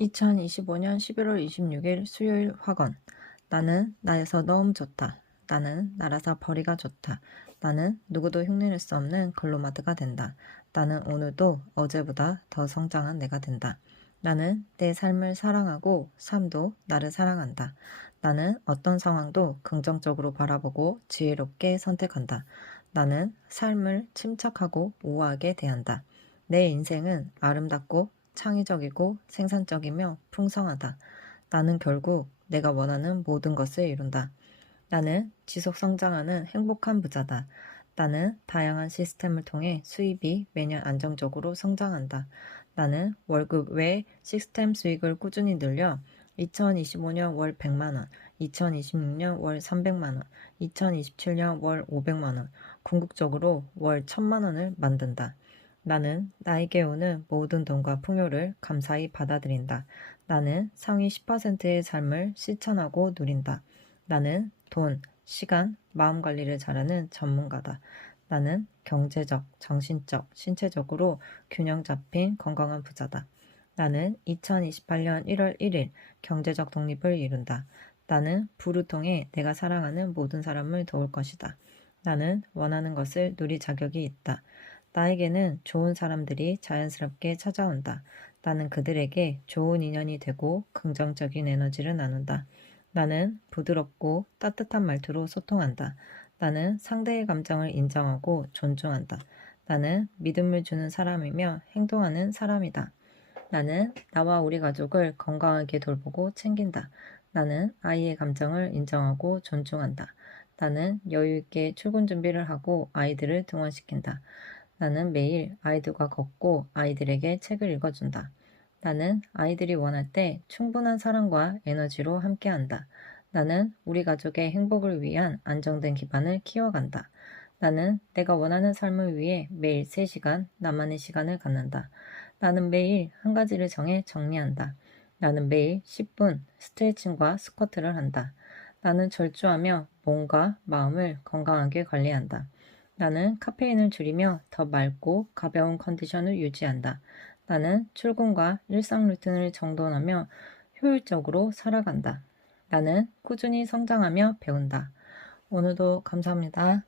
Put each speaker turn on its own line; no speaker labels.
2025년 11월 26일 수요일 학원. 나는 나여서 너무 좋다. 나는 나라서 벌이가 좋다. 나는 누구도 흉내낼 수 없는 글로마드가 된다. 나는 오늘도 어제보다 더 성장한 내가 된다. 나는 내 삶을 사랑하고 삶도 나를 사랑한다. 나는 어떤 상황도 긍정적으로 바라보고 지혜롭게 선택한다. 나는 삶을 침착하고 우아하게 대한다. 내 인생은 아름답고 창의적이고 생산적이며 풍성하다. 나는 결국 내가 원하는 모든 것을 이룬다. 나는 지속 성장하는 행복한 부자다. 나는 다양한 시스템을 통해 수입이 매년 안정적으로 성장한다. 나는 월급 외 시스템 수익을 꾸준히 늘려 2025년 월 100만원, 2026년 월 300만원, 2027년 월 500만원, 궁극적으로 월 1000만원을 만든다. 나는 나에게 오는 모든 돈과 풍요를 감사히 받아들인다. 나는 상위 10%의 삶을 실천하고 누린다. 나는 돈, 시간, 마음 관리를 잘하는 전문가다. 나는 경제적, 정신적, 신체적으로 균형 잡힌 건강한 부자다. 나는 2028년 1월 1일 경제적 독립을 이룬다. 나는 부를 통해 내가 사랑하는 모든 사람을 도울 것이다. 나는 원하는 것을 누릴 자격이 있다. 나에게는 좋은 사람들이 자연스럽게 찾아온다. 나는 그들에게 좋은 인연이 되고 긍정적인 에너지를 나눈다. 나는 부드럽고 따뜻한 말투로 소통한다. 나는 상대의 감정을 인정하고 존중한다. 나는 믿음을 주는 사람이며 행동하는 사람이다. 나는 나와 우리 가족을 건강하게 돌보고 챙긴다. 나는 아이의 감정을 인정하고 존중한다. 나는 여유 있게 출근 준비를 하고 아이들을 등원시킨다. 나는 매일 아이들과 걷고 아이들에게 책을 읽어준다. 나는 아이들이 원할 때 충분한 사랑과 에너지로 함께한다. 나는 우리 가족의 행복을 위한 안정된 기반을 키워간다. 나는 내가 원하는 삶을 위해 매일 3시간 나만의 시간을 갖는다. 나는 매일 한 가지를 정해 정리한다. 나는 매일 10분 스트레칭과 스쿼트를 한다. 나는 절주하며 몸과 마음을 건강하게 관리한다. 나는 카페인을 줄이며 더 맑고 가벼운 컨디션을 유지한다. 나는 출근과 일상 루틴을 정돈하며 효율적으로 살아간다. 나는 꾸준히 성장하며 배운다. 오늘도 감사합니다.